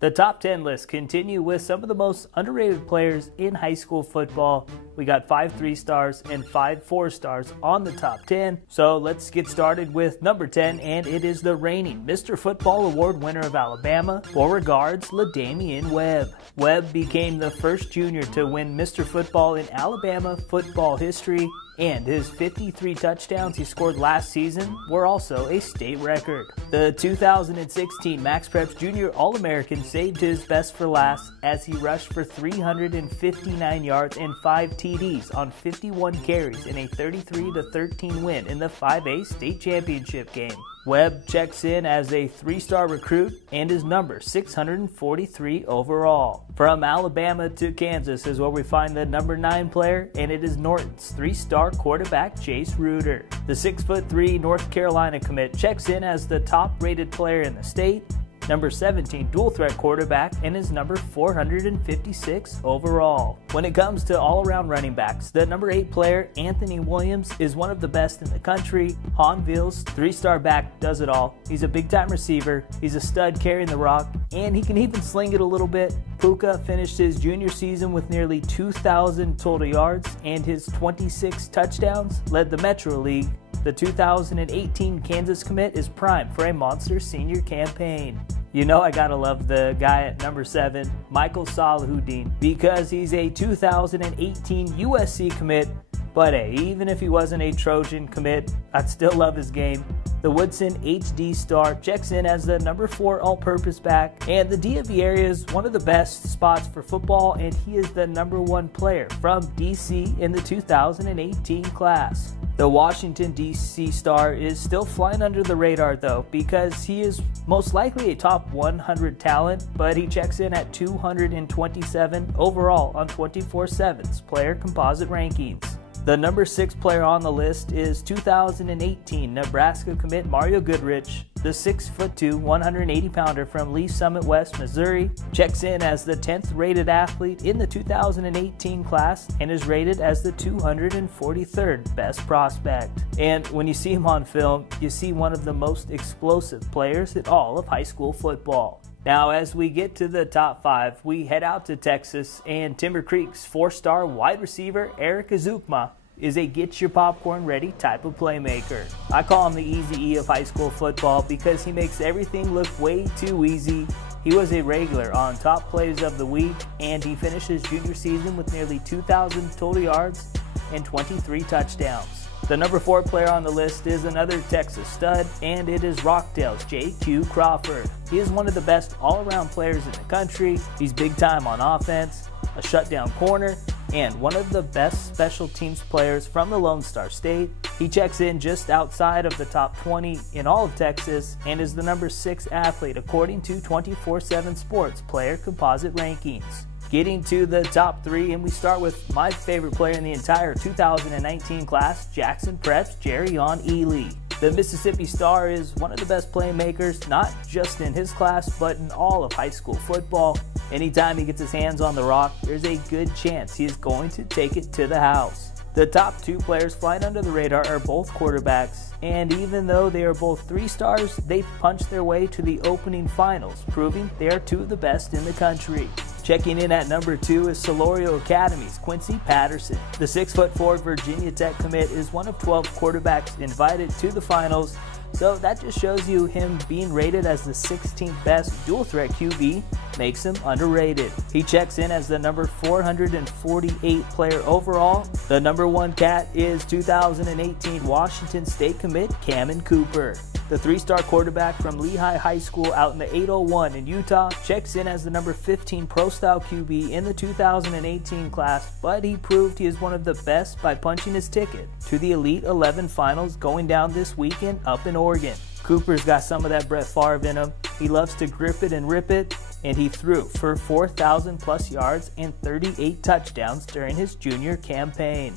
The top 10 lists continue with some of the most underrated players in high school football. We got 5 3-stars and 5 4-stars on the top 10. So let's get started with number 10, and it is the reigning Mr. Football Award winner of Alabama, Beauregard guards LaDarius Webb. Webb became the first junior to win Mr. Football in Alabama football history, and his 53 touchdowns he scored last season were also a state record. The 2016 MaxPreps Junior All-American saved his best for last as he rushed for 359 yards and 5 TDs on 51 carries in a 33-13 win in the 5A state championship game. Webb checks in as a 3-star recruit and is number 643 overall. From Alabama to Kansas is where we find the number 9 player, and it is Norton's 3-star quarterback Chayse Reuter. The 6'3" North Carolina commit checks in as the top-rated player in the state, number 17 dual-threat quarterback, and is number 456 overall. When it comes to all-around running backs, the number 8 player, Anthony Williams, is one of the best in the country. Hahnville's 3-star back does it all. He's a big-time receiver, he's a stud carrying the rock, and he can even sling it a little bit. Puka finished his junior season with nearly 2,000 total yards, and his 26 touchdowns led the Metro League. The 2018 Kansas commit is primed for a monster senior campaign. You know I gotta love the guy at number 7, Michael Salahuddin, because he's a 2018 USC commit, but hey, even if he wasn't a Trojan commit, I'd still love his game. The Woodson HD star checks in as the number 4 all-purpose back, and the DMV area is one of the best spots for football, and he is the number 1 player from DC in the 2018 class. The Washington, D.C. star is still flying under the radar though, because he is most likely a top 100 talent, but he checks in at 227 overall on 24/7's player composite rankings. The number 6 player on the list is 2018 Nebraska commit Mario Goodrich. The 6'2", 180-pounder from Lee Summit West, Missouri, checks in as the 10th rated athlete in the 2018 class and is rated as the 243rd best prospect. And when you see him on film, you see one of the most explosive players in all of high school football. Now, as we get to the top 5, we head out to Texas, and Timber Creek's 4-star wide receiver Ericka Upma is a get-your-popcorn-ready type of playmaker. I call him the Easy E of high school football because he makes everything look way too easy. He was a regular on Top Plays of the Week, and he finished his junior season with nearly 2,000 total yards and 23 touchdowns. The number 4 player on the list is another Texas stud, and it is Rockdale's Jayto Crawford. He is one of the best all-around players in the country. He's big time on offense, a shutdown corner, and one of the best special teams players from the Lone Star State. He checks in just outside of the top 20 in all of Texas and is the number 6 athlete according to 24/7 Sports player composite rankings. Getting to the top 3, and we start with my favorite player in the entire 2019 class, Jackson Prep's Jerrion Ely. The Mississippi star is one of the best playmakers, not just in his class, but in all of high school football. Anytime he gets his hands on the rock, there's a good chance he is going to take it to the house. The top 2 players flying under the radar are both quarterbacks, and even though they are both 3-stars, they punched their way to the opening finals, proving they are 2 of the best in the country. Checking in at number 2 is Solorio Academy's Quincey Patterson. The 6'4" Virginia Tech commit is one of 12 quarterbacks invited to the finals, so that just shows you him being rated as the 16th best dual-threat QB makes him underrated. He checks in as the number 448 player overall. The number 1 cat is 2018 Washington State commit Cameron Cooper. The 3-star quarterback from Lehigh High School out in the 801 in Utah checks in as the number 15 pro-style QB in the 2018 class, but he proved he is one of the best by punching his ticket to the Elite 11 finals going down this weekend up in Oregon. Cooper's got some of that Brett Favre in him. He loves to grip it and rip it, and he threw for 4,000 plus yards and 38 touchdowns during his junior campaign.